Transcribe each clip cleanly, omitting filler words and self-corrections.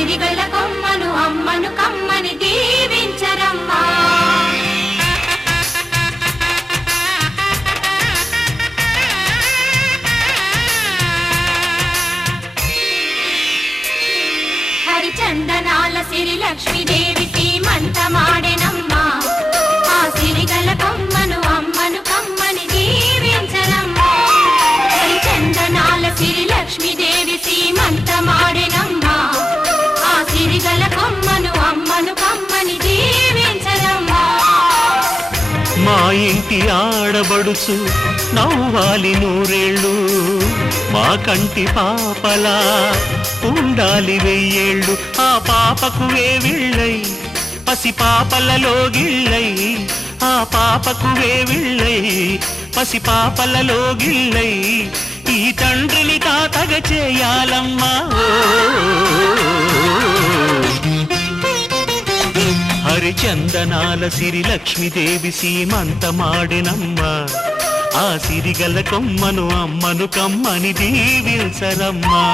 సిరిగల కొమ్మను అమ్మను కమ్మని దీవించరమ్మా. హరిచందనాల సిరి లక్ష్మీదేవి సీమంతమాడెనమ్మా. ఆ సిరిగల కొమ్మను అమ్మను కమ్మని దీవించరమ్మా. హరిచందనాల సిరి లక్ష్మీదేవి సీమంతమాడెనమ్మా. ఆ సిరిగల కొమ్మను అమ్మను కమ్మని దీవించరమ్మా. మా ఇంటి ఆడబడుచు నవ్వాలి నూరేళ్ళు, మా కంటి పాపలా ఉండాలి వెయ్యేళ్ళు. ఆ పాపకు వేవిళ్ళై పసి పాపలలో గిళ్ళై, ఆ పాపకు వేవిళ్ళై పసి పాపలలో గిళ్ళై ఈ తండ్రిని తాతగ చేయాలమ్మా. హరిచందనాల సిరి లక్ష్మీదేవి సీమంతమాడెనమ్మా. ఆ సిరిగల కొమ్మను అమ్మను కమ్మని దీవించరమ్మా.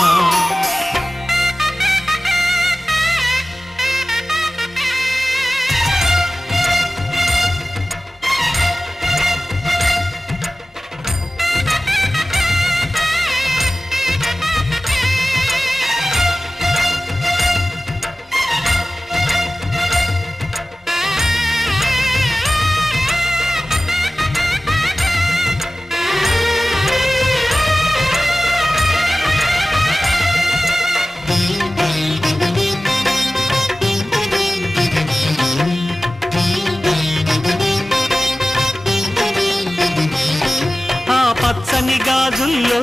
పచ్చని గాజుల్లో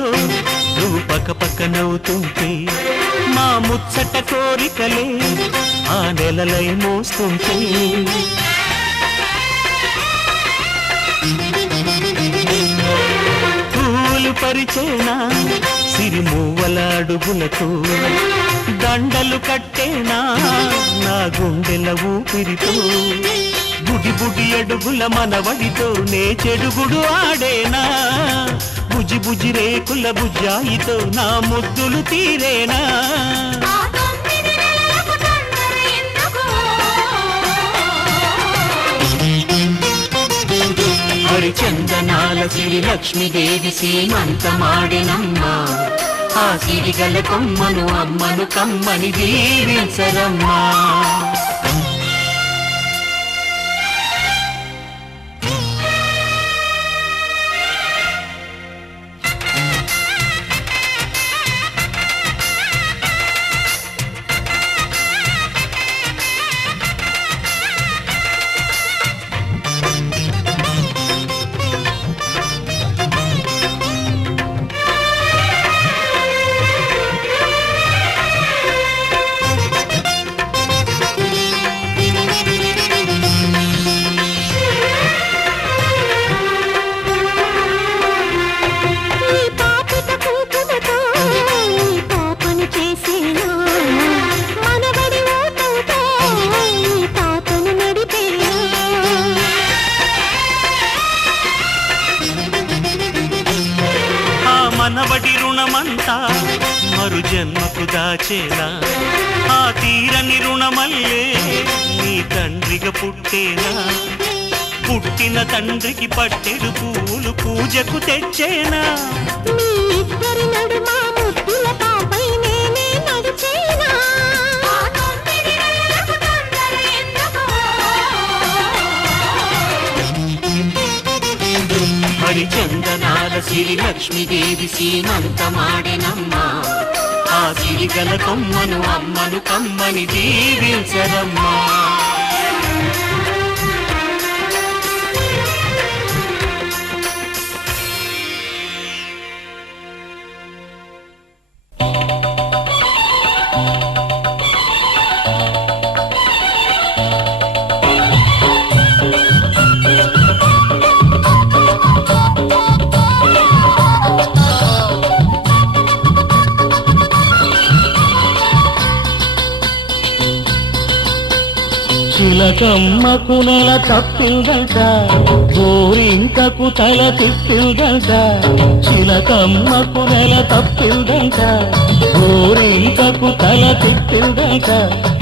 నువ్వు పక్క పక్క నవ్వుతుంటే మా ముచ్చట కోరికలే ఆ నెలలై మోస్తుంటే. పూలు పరిచేనా సిరిమూవల అడుగులతో, దండలు కట్టేనా నా గుండెల ఊపిరితో. బుడి బుడి అడుగుల మనవడితో నే చెడుగుడు ఆడేనా, బుజి బుజి రేకుల బుజ్జాయితో నా ముద్దులు తీరేనా. హరిచందనాల సిరి లక్ష్మీదేవి సీమంతమాడెనమ్మా. ఆ సిరిగల కొమ్మను అమ్మను కమ్మని దీవించరమ్మా. మనవడి రుణమంతా మరు జన్మకు దాచేనా, ఆ తీరని రుణమల్లే నీ తండ్రిగా పుట్టేనా. పుట్టిన తండ్రికి పట్టెడు పూలు పూజకు తెచ్చేనా. హరిచందనాల సిరి లక్ష్మీదేవి సీమంతమాడెనమ్మా. ఆ సిరిగల కొమ్మను అమ్మను కమ్మని దీవించరమ్మా. చిలకమ్మకు నెల తప్పిందంట, గోరింకకు తల తిప్పిందంట. చిలకమ్మకు నెల తప్పిందంట, గోరింకకు తల తిప్పిందంట.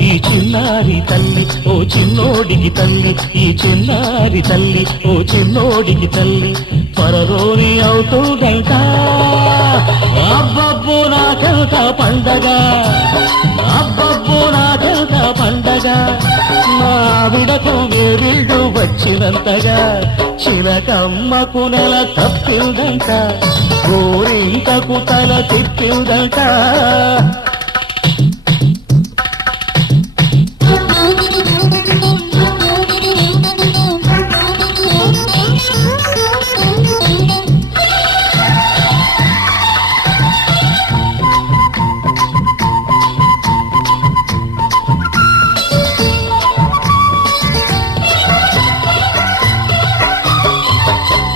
ఈ చిన్నారి తల్లి ఓ చిన్నోడికి తల్లి, ఈ చిన్నారి తల్లి ఓ చిన్నోడికి తల్లి త్వరలోని అవుతుందంట. అబ్బబ్బో నాకెంత పండగ, అబ్బబ్బో నాకెంత పండగ, మా ఆవిడకు వేడిళ్ళు వచ్చినంతగా. చిలకమ్మకు నెల తప్పిందంట, గోరింకకు తల తిప్పిందంట.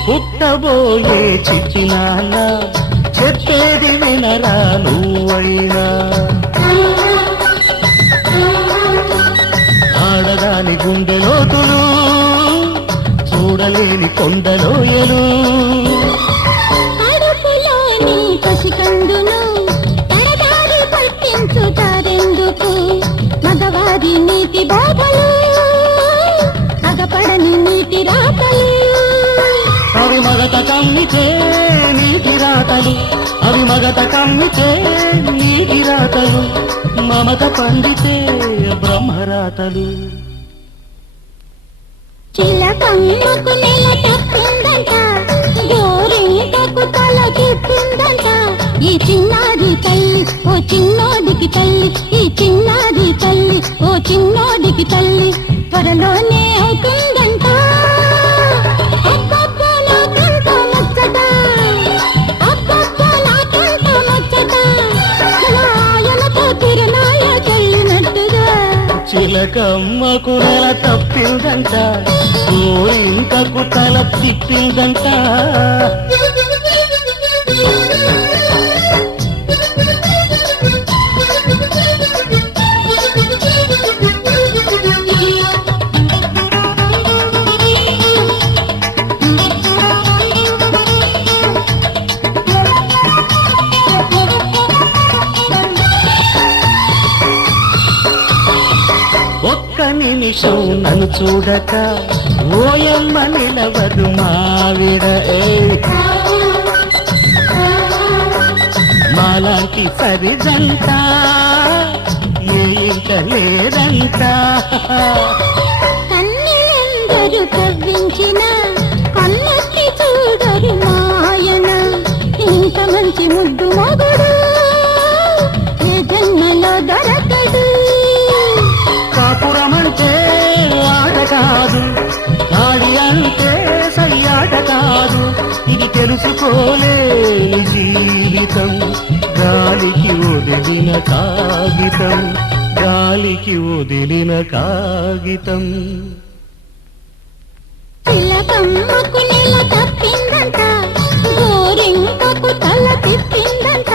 పుట్టబోయే చిట్టి నాన్న చెప్పేది వినరా నువ్వైనా. ఆడదాని గుండెలోతులు చూడలేని కొండలోయలు. కడుపులోని పసికందును పరదారి పట్టించుతారెందుకు? మగవారి నీతి బోధలు అగపడని నీతి రాతలు. అవి మగత కమ్మితే నీటి రాతలు, అవి మగత కమ్మితే నీటి రాతలు, మమత పండితే బ్రహ్మరాతలు. చిలకమ్మకు నెల తప్పిందంట, గోరింకకు తల తిప్పిందంట. ఈ చిన్నారి తల్లి ఓ చిన్నోడికి తల్లి, ఈ చిన్నారి తల్లి ఓ చిన్నోడికి తల్లి త్వరలోనే అవుతుందంట. అబ్బబ్బో నాకెంత ముచ్చట, అబ్బబ్బో నాకెంత ముచ్చట, నాయనతో తిరునాయకెళ్ళినట్టుగా. చిలకమ్మకు నెల తప్పిందంట, గోరింకకు తల తిప్పిందంట. ఒక్క నిమిషం నన్ను చూడక ఓయమ్మ నిలవదు మావిడ. మాలాంటి సరిదంట ఏ ఇంట లేదంట. కన్నెలందరూ తవ్వించిన కన్నెత్తి చూడరు మాయన. ఇంత మంచి ముద్దు మొగుడు ఏ జన్మలో దొరకడు. కాపురమంటే ఆట కాదు, గాడి అంటే సయ్యాట కాదు. ఇది తెలుసుకోలేని జీవితం, గాలికి వదిలిన కాగితం, గాలికి వదిలిన కాగితం. చిలకమ్మకు నెల తప్పిందంట, గోరింకకు తల తిప్పిందంట.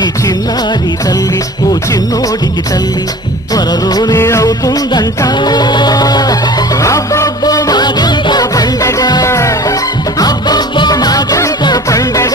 ఈ చిన్నారి తల్లి ఓ చిన్నోడికి తల్లి త్వరలోనే అవుతుందంట. అబ్బబ్బో మాకెంత పండగ, అబ్బబ్బో మాకెంత పండగ.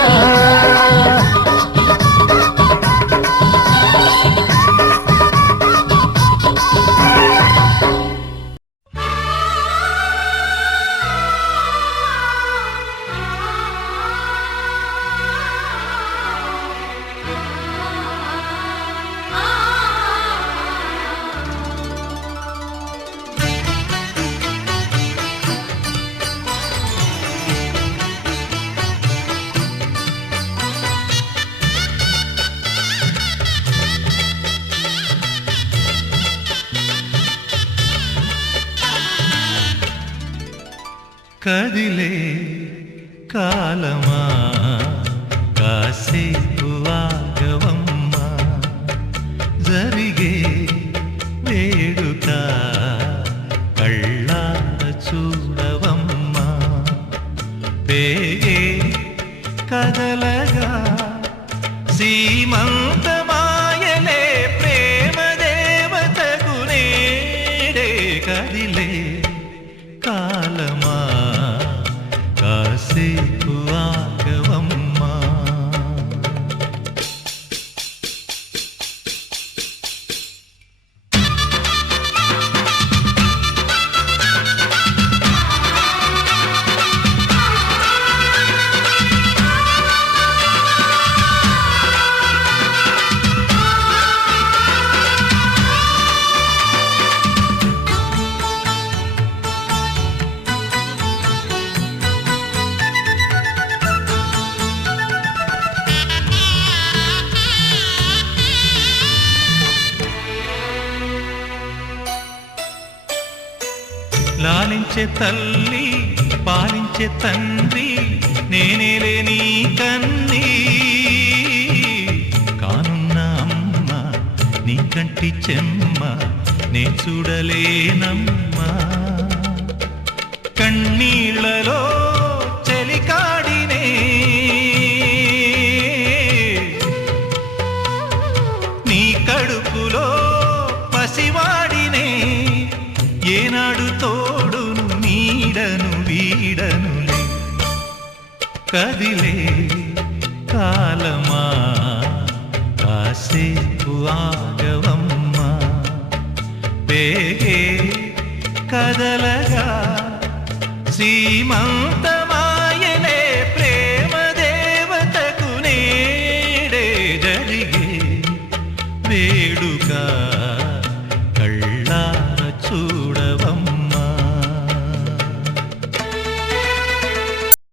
కదిలే కాలమా కాసేపు ఆగవమ్మా, జరిగే వేడుక కళ్ళార చూడవమ్మా. పేగే కదలగా సీమంతమాయలే ప్రేమ దేవతకు నేడే కదిలే లాలించే తల్లి పాలించే తండ్రి నేనేలే నీ కన్నీ కానున్న అమ్మ నీ కంటి చెమ్మ నే చూడలేనమ్మా కన్నీళ్లలో చెలికాడినే నీ కడుపులో పసివాడినే ఏనాడు తోడును నీడను వీడనులే కదిలే కాలమా కాసేపు ఆగవమ్మా వేగే కదలగా సీమంతమాయనే ప్రేమ దేవతకు నేడే జరిగే